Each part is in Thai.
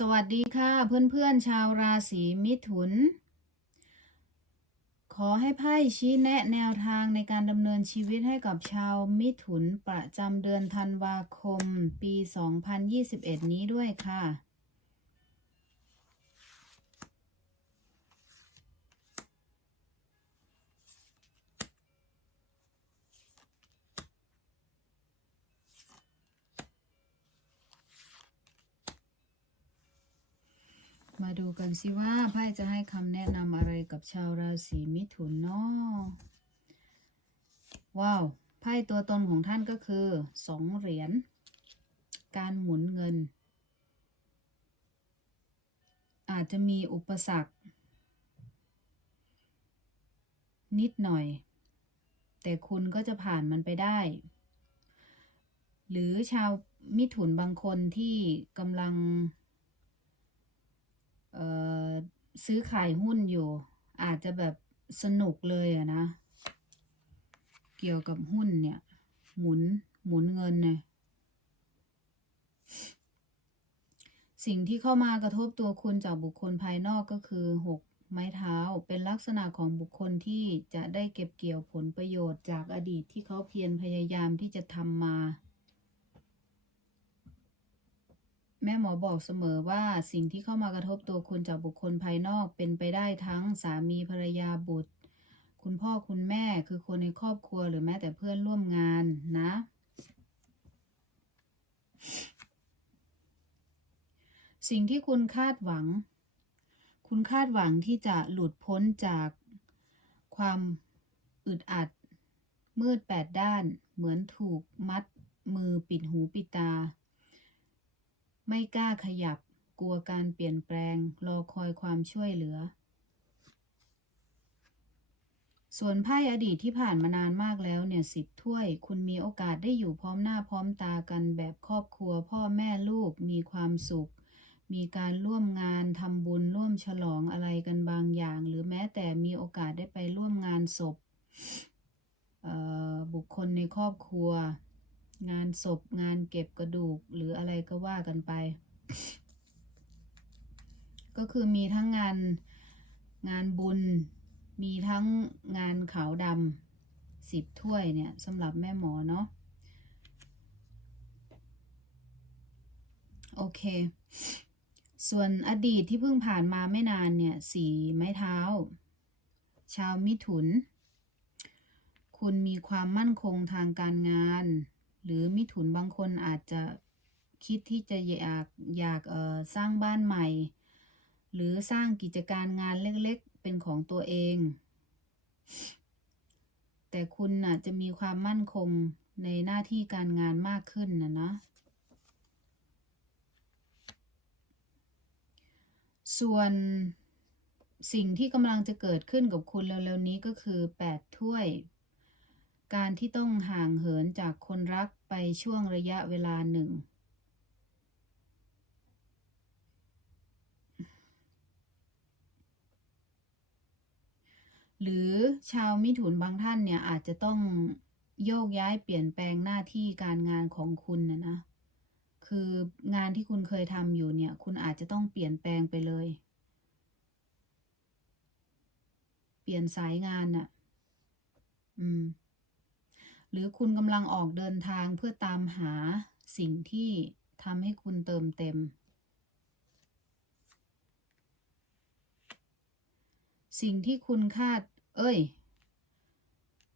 สวัสดีค่ะเพื่อนๆชาวราศีมิถุน ขอให้ไพ่ชี้แนะแนวทางในการดำเนินชีวิตให้กับชาวมิถุนประจำเดือนธันวาคม ปี 2021 นี้ด้วยค่ะ ดูกันสิว่าไพ่จะให้คำแนะนำอะไรกับชาวราศีมิถุนเนาะว้าวไพ่ตัวตนของท่านก็คือสองเหรียญการหมุนเงิน อาจจะมีอุปสรรค นิดหน่อย แต่คุณก็จะผ่านมันไปได้ หรือชาวมิถุนบางคนที่กำลัง ซื้อขายหุ้นอยู่ อาจจะแบบสนุกเลยอะนะ เกี่ยวกับหุ้นเนี่ย หมุนหมุนเงินเนี่ยสิ่งที่เข้ามากระทบตัวคุณจากบุคคลภายนอกก็คือหกไม้เท้าเป็นลักษณะของบุคคลที่จะได้เก็บเกี่ยวผลประโยชน์จากอดีตที่เขาเพียรพยายามที่จะทำมา แม่หมอบอกเสมอว่าสิ่งที่เข้ามากระทบตัวคุณจากบุคคลภายนอกเป็นไปได้ทั้งสามีภรรยาบุตร คุณพ่อคุณแม่คือคนในครอบครัวหรือแม้แต่เพื่อนร่วมงานนะ สิ่งที่คุณคาดหวัง คุณคาดหวังที่จะหลุดพ้นจากความอึดอัด มืดแปดด้าน เหมือนถูกมัดมือปิดหูปิดตา ไม่กล้าขยับ กลัวการเปลี่ยนแปลง รอคอยความช่วยเหลือ ส่วนไพ่อดีตที่ผ่านมานานมากแล้วเนี่ยสิบถ้วย คุณมีโอกาสได้อยู่พร้อมหน้าพร้อมตากันแบบครอบครัว พ่อแม่ลูกมีความสุข มีการร่วมงานทำบุญร่วมฉลองอะไรกันบางอย่าง หรือแม้แต่มีโอกาสได้ไปร่วมงานศพบุคคลในครอบครัว งานศพงานเก็บกระดูกหรืออะไรก็ว่ากันไป ก็คือมีทั้งงานงานบุญ มีทั้งงานขาวดำสิบถ้วยเนี่ยสำหรับแม่หมอเนาะโอเค ส่วนอดีตที่เพิ่งผ่านมาไม่นานเนี่ย สีไม้เท้า ชาวมิถุน คุณมีความมั่นคงทางการงาน หรือมิถุนบางคนอาจจะคิดที่จะอยากอยากสร้างบ้านใหม่ หรือสร้างกิจการงานเล็กๆ เป็นของตัวเอง แต่คุณน่ะจะมีความมั่นคงในหน้าที่การงานมากขึ้นนะนะส่วนสิ่งที่กำลังจะเกิดขึ้นกับคุณเร็วๆนี้ก็คือแปดถ้วย การที่ต้องห่างเหินจากคนรักไปช่วงระยะเวลาหนึ่ง หรือชาวมิถุนบางท่านเนี่ยอาจจะต้องโยกย้ายเปลี่ยนแปลงหน้าที่การงานของคุณนะนะ คืองานที่คุณเคยทำอยู่เนี่ย คุณอาจจะต้องเปลี่ยนแปลงไปเลย เปลี่ยนสายงานน่ะ อืม หรือคุณกำลังออกเดินทางเพื่อตามหาสิ่งที่ทำให้คุณเติมเต็ม สิ่งที่คุณคาด เอ้ย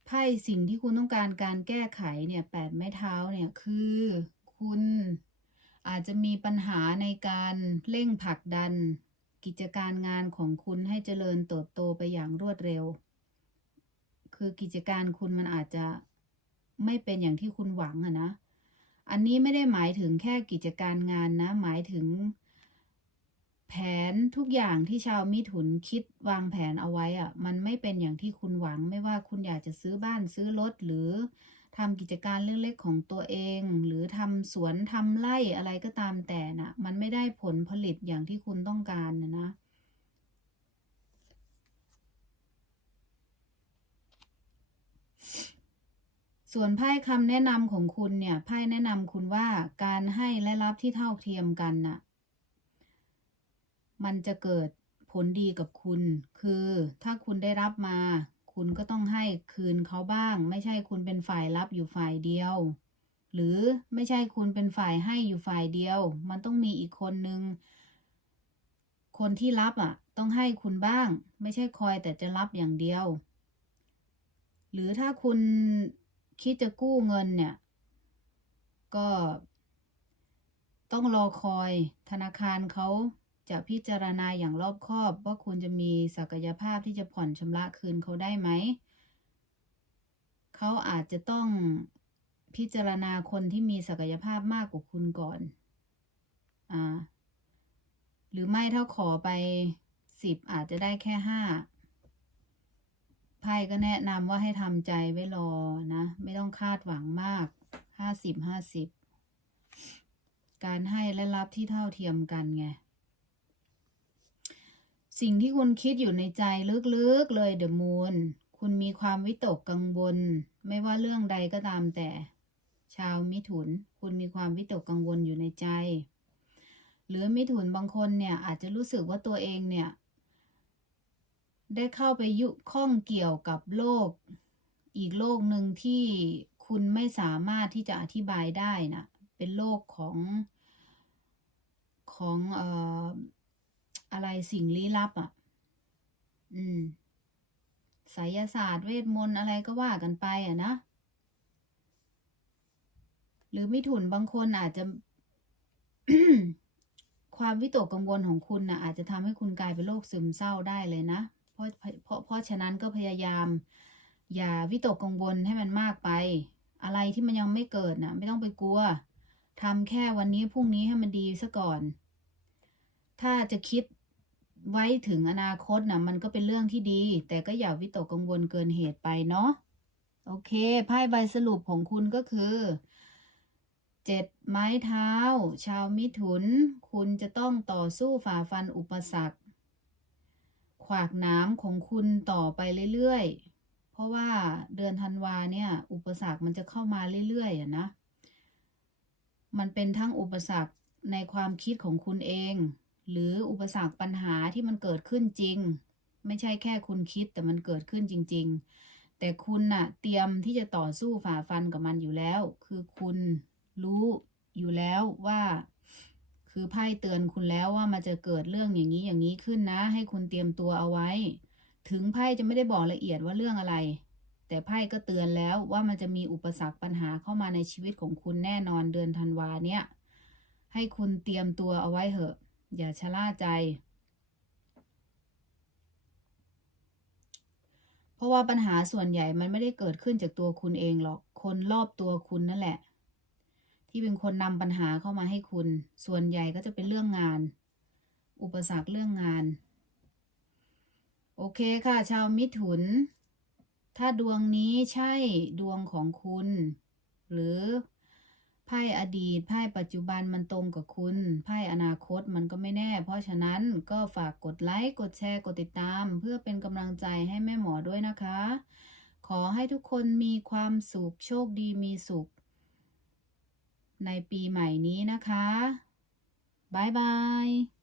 ไพ่สิ่งที่คุณต้องการการแก้ไขเนี่ยแปดไม้เท้าเนี่ยคือคุณอาจจะมีปัญหาในการเร่งผลักดัน กิจการงานของคุณให้เจริญเติบโตไปอย่างรวดเร็ว คือกิจการคุณมันอาจจะ ไม่เป็นอย่างที่คุณหวังอะนะ อันนี้ไม่ได้หมายถึงแค่กิจการงานนะ หมายถึง แผนทุกอย่างที่ชาวมิถุนคิดวางแผนเอาไว้อะมันไม่เป็นอย่างที่คุณหวัง ไม่ว่าคุณอยากจะซื้อบ้านซื้อรถหรือทำกิจการเล็กๆของตัวเอง หรือทำสวนทำไร่อะไรก็ตามแต่นะมันไม่ได้ผลผลิตอย่างที่คุณต้องการนะนะ ส่วนไพ่คำแนะนำของคุณเนี่ยไพ่แนะนำคุณว่าการให้และรับที่เท่าเทียมกันน่ะ มันจะเกิดผลดีกับคุณ คือถ้าคุณได้รับมา คุณก็ต้องให้คืนเขาบ้าง ไม่ใช่คุณเป็นฝ่ายรับอยู่ฝ่ายเดียว หรือไม่ใช่คุณเป็นฝ่ายให้อยู่ฝ่ายเดียว มันต้องมีอีกคนนึงคนที่รับอะ ต้องให้คุณบ้าง ไม่ใช่คอยแต่จะรับอย่างเดียว หรือถ้าคุณ คิดจะกู้เงินเนี่ย ก็ต้องรอคอยธนาคารเขาจะพิจารณาอย่างรอบคอบ ว่าคุณจะมีศักยภาพที่จะผ่อนชำระคืนเขาได้ไหม เขาอาจจะต้องพิจารณาคนที่มีศักยภาพมากกว่าคุณก่อน อ่า หรือไม่ถ้าขอไปสิบอาจจะได้แค่ห้า ไพ่ก็แนะนำว่าให้ทำใจไว้รอนะ ไม่ต้องคาดหวังมากห้าสิบห้าสิบการให้และรับที่เท่าเทียมกันไง สิ่งที่คุณคิดอยู่ในใจลึกๆเลยเดอะมูนคุณมีความวิตกกังวล ไม่ว่าเรื่องใดก็ตามแต่ ชาวมิถุน คุณมีความวิตกกังวลอยู่ในใจ หรือมิถุนบางคนเนี่ยอาจจะรู้สึกว่าตัวเองเนี่ย ได้เข้าไปยุข้องเกี่ยวกับโลก อีกโลกหนึ่งที่คุณไม่สามารถที่จะอธิบายได้นะเป็นโลกของของเอ่ออะไรสิ่งลี้ลับอะ่ะ อืมไสยศาสตร์เวทมนต์อะไรก็ว่ากันไปอะนะ หรือมิถุนบางคนอาจจะ ความวิตกกังวลของคุณนะอาจจะทำให้คุณกลายเป็นโรคซึมเศร้าได้เลยนะ เพราะเพราะเพราะฉะนั้นก็พยายาม อย่าวิตกกังวลให้มันมากไป อะไรที่มันยังไม่เกิดนะไม่ต้องไปกลัวทำแค่วันนี้พรุ่งนี้ให้มันดีซะก่อน ถ้าจะคิดไว้ถึงอนาคตนะมันก็เป็นเรื่องที่ดี แต่ก็อย่าวิตกกังวลเกินเหตุไปเนาะโอเคไพ่ใบสรุปของคุณก็คือเจ็ดไม้เท้า ชาวมิถุน คุณจะต้องต่อสู้ฝ่าฟันอุปสรรค ขวากน้ำของคุณต่อไปเรื่อยๆ เพราะว่าเดือนธันวาเนี่ย อุปสรรคมันจะเข้ามาเรื่อยๆอะนะ มันเป็นทั้งอุปสรรคในความคิดของคุณเอง หรืออุปสรรคปัญหาที่มันเกิดขึ้นจริง ไม่ใช่แค่คุณคิดแต่มันเกิดขึ้นจริง ๆ แต่คุณน่ะ เตรียมที่จะต่อสู้ฝ่าฟันกับมันอยู่แล้ว คือคุณรู้อยู่แล้วว่า คือไพ่เตือนคุณแล้วว่ามันจะเกิดเรื่องอย่างนี้อย่างนี้ขึ้นนะ ให้คุณเตรียมตัวเอาไว้ ถึงไพ่จะไม่ได้บอกละเอียดว่าเรื่องอะไร แต่ไพ่ก็เตือนแล้วว่ามันจะมีอุปสรรคปัญหาเข้ามาในชีวิตของคุณแน่นอนเดือนธันวาเนี่ย ให้คุณเตรียมตัวเอาไว้เถอะ อย่าชะล่าใจ เพราะว่าปัญหาส่วนใหญ่มันไม่ได้เกิดขึ้นจากตัวคุณเองหรอก คนรอบตัวคุณนั่นแหละ ที่เป็นคนนำปัญหาเข้ามาให้คุณ ส่วนใหญ่ก็จะเป็นเรื่องงาน อุปสรรคเรื่องงาน โอเคค่ะ ชาวมิถุน ถ้าดวงนี้ใช่ดวงของคุณ หรือไพ่อดีตไพ่ปัจจุบันมันตรงกับคุณไพ่อนาคตมันก็ไม่แน่ เพราะฉะนั้นก็ฝากกดไลค์กดแชร์กดติดตาม เพื่อเป็นกำลังใจให้แม่หมอด้วยนะคะ ขอให้ทุกคนมีความสุขโชคดีมีสุข ในปีใหม่นี้นะคะ บ๊ายบาย